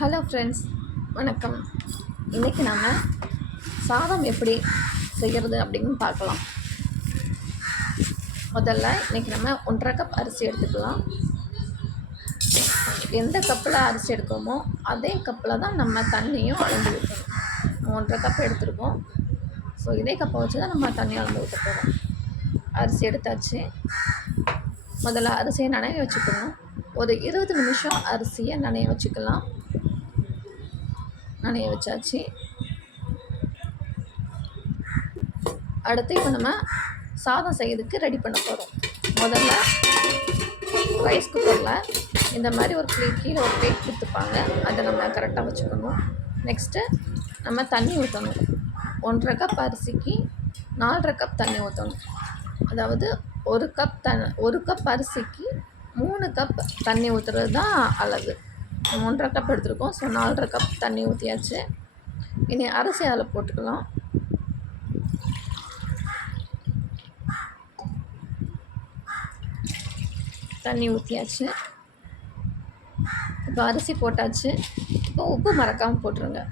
Hello friends, வணக்கம். இன்றைக்கி நம்ம சாதம் எப்படி செய்கிறது அப்படின்னு பார்க்கலாம். முதல்ல இன்றைக்கி நம்ம 1.5 கப் அரிசி எடுத்துக்கலாம். எந்த கப்பில் அரிசி எடுக்கோமோ அதே கப்பில் தான் நம்ம தண்ணியும் அளந்து ஊற்றணும். 1.5 கப் எடுத்துருக்கோம். ஸோ இதே கப்பை வச்சு தான் நம்ம தண்ணி அளந்து ஊற்ற போகிறோம். அரிசி எடுத்தாச்சு. முதல்ல அரிசியை நனைய வச்சுக்கணும். ஒரு 20 நிமிஷம் அரிசியை நனைய வச்சுக்கலாம். நனைய வச்சாச்சு. அடுத்து இப்போ நம்ம சாதம் செய்யறதுக்கு ரெடி பண்ண போகிறோம். முதல்ல ரைஸ் குக்கரில் இந்த மாதிரி ஒரு கீழே ஒரு பிளேட் கொடுத்துப்பாங்க, அதை நம்ம கரெக்டாக வச்சுக்கணும். நெக்ஸ்ட்டு நம்ம தண்ணி ஊற்றணும். 1.5 கப் அரிசிக்கு 4.5 கப் தண்ணி ஊற்றணும். அதாவது ஒரு கப் அரிசிக்கு 3 கப் தண்ணி ஊற்றுறது தான் அளவு. 1.5 கப் எடுத்துருக்கோம். ஸோ 4.5 கப் தண்ணி ஊற்றியாச்சு. இனி அரிசி அதில் போட்டுக்கலாம். தண்ணி ஊற்றியாச்சு. இப்போ அரிசி போட்டாச்சு. இப்போ உப்பு மறக்காமல் போட்டுருங்க.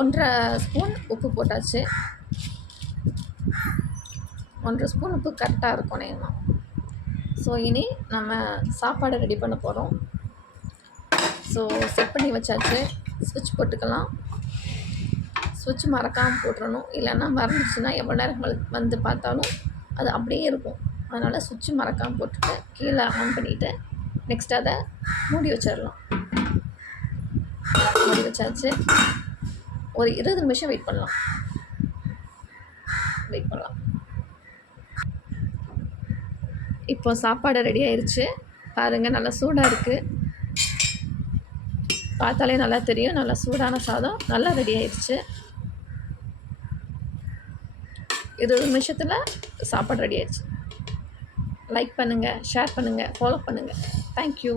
1.5 ஸ்பூன் உப்பு போட்டாச்சு. 1.5 ஸ்பூன் உப்பு கரெக்டாக இருக்கும் நேரம். ஸோ இனி நம்ம சாப்பாடை ரெடி பண்ண போகிறோம். ஸோ செட் பண்ணி வச்சாச்சு. ஸ்விட்ச் போட்டுக்கலாம். ஸ்விட்ச் மறக்காமல் போட்டுறணும். இல்லைன்னா மறந்துச்சுன்னா எவ்வளோ நேரம் வந்து பார்த்தாலும் அது அப்படியே இருக்கும். அதனால் ஸ்விட்ச் மறக்காமல் போட்டுட்டு கீழே ஆன் பண்ணிவிட்டு நெக்ஸ்ட் அதை மூடி வச்சிடலாம். மூடி வச்சாச்சு. ஒரு 20 நிமிஷம் வெயிட் பண்ணலாம். இப்போ சாப்பாடு ரெடி ஆயிடுச்சு. பாருங்கள், நல்லா சூடாக இருக்குது. பார்த்தாலே நல்லா தெரியும். நல்லா சூடான சாதம் நல்லா ரெடி ஆயிடுச்சு. 20 நிமிஷத்தில் சாப்பாடு ரெடி ஆயிடுச்சு. லைக் பண்ணுங்கள், ஷேர் பண்ணுங்கள், ஃபாலோ பண்ணுங்கள். தேங்க்யூ.